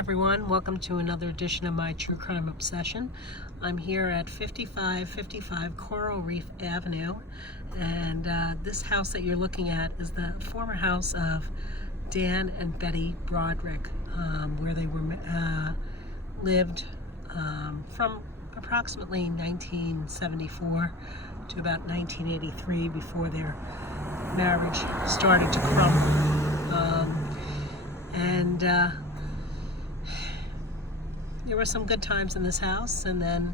everyone, welcome to another edition of my True Crime Obsession. I'm here at 5555 Coral Reef Avenue, and this house that you're looking at is the former house of Dan and Betty Broderick, where they were lived from approximately 1974 to about 1983, before their marriage started to crumble. And there were some good times in this house, and then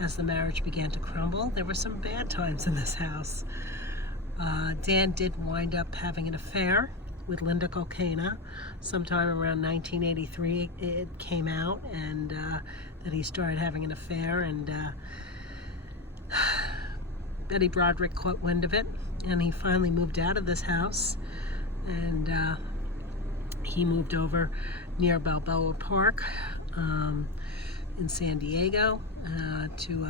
as the marriage began to crumble, there were some bad times in this house. Dan did wind up having an affair with Linda Cocaina sometime around 1983. It came out, and that he started having an affair, and Betty Broderick caught wind of it, and he finally moved out of this house, and he moved over near Balboa Park in San Diego to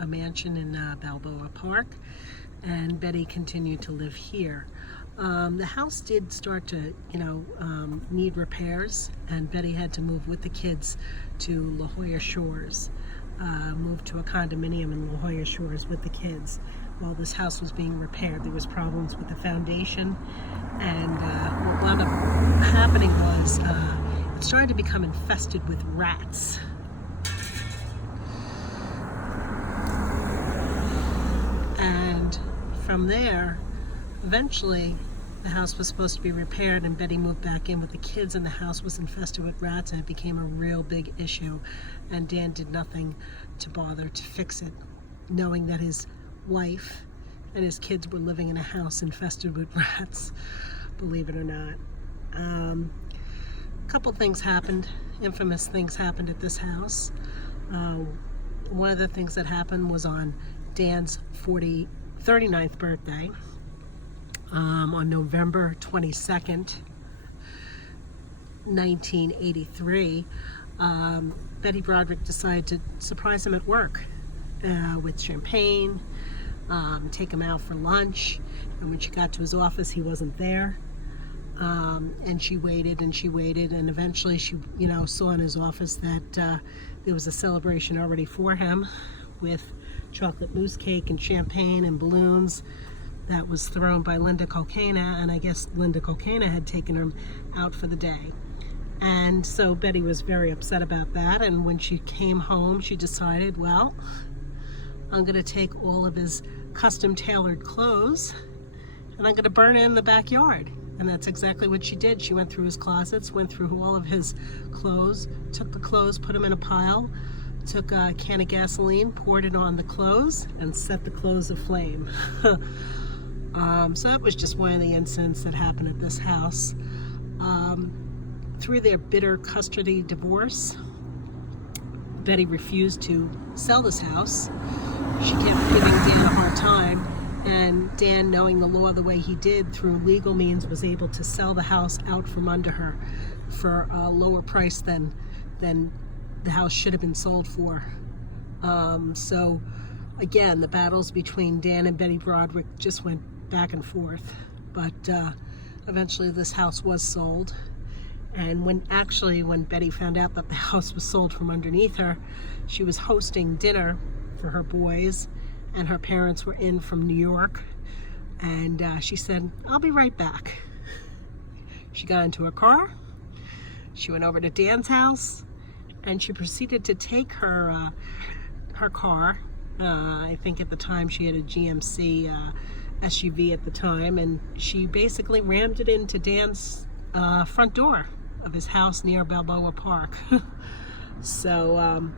a mansion in Balboa Park, and Betty continued to live here. The house did start to, need repairs, and Betty had to move with the kids to La Jolla Shores, moved to a condominium in La Jolla Shores with the kids. While this house was being repaired, there was problems with the foundation, and what wound up happening was it started to become infested with rats. And from there, eventually, the house was supposed to be repaired, and Betty moved back in with the kids, and the house was infested with rats, and it became a real big issue. And Dan did nothing to bother to fix it, knowing that his wife and his kids were living in a house infested with rats, believe it or not. A couple things happened, infamous things happened at this house. One of the things that happened was on Dan's 39th birthday, on November 22nd, 1983, Betty Broderick decided to surprise him at work with champagne, take him out for lunch, and when she got to his office, he wasn't there. And she waited, and eventually she, saw in his office that there was a celebration already for him with chocolate mousse cake and champagne and balloons that was thrown by Linda Cocaina, and I guess Linda Cocaina had taken him out for the day. And so Betty was very upset about that, and when she came home, she decided, well, I'm going to take all of his custom tailored clothes and I'm going to burn it in the backyard. And that's exactly what she did. She went through his closets, went through all of his clothes, took the clothes, put them in a pile, took a can of gasoline, poured it on the clothes, and set the clothes aflame. So that was just one of the incidents that happened at this house. Through their bitter custody divorce, Betty refused to sell this house. She kept giving Dan a hard time, and Dan, knowing the law the way he did, through legal means, was able to sell the house out from under her for a lower price than the house should have been sold for. So again, the battles between Dan and Betty Broderick just went back and forth, but eventually this house was sold. And when Betty found out that the house was sold from underneath her, she was hosting dinner for her boys, and her parents were in from New York, and she said, I'll be right back. She got into her car, she went over to Dan's house, and she proceeded to take her car. I think at the time she had a GMC SUV at the time, and she basically rammed it into Dan's front door of his house near Balboa Park. So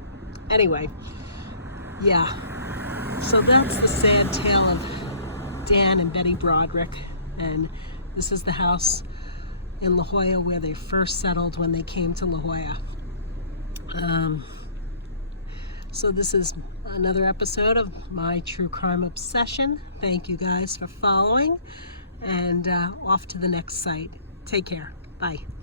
anyway, yeah, so that's the sad tale of Dan and Betty Broderick, and this is the house in La Jolla where they first settled when they came to La Jolla. So this is another episode of my True Crime Obsession. Thank you guys for following, and off to the next site. Take care. Bye.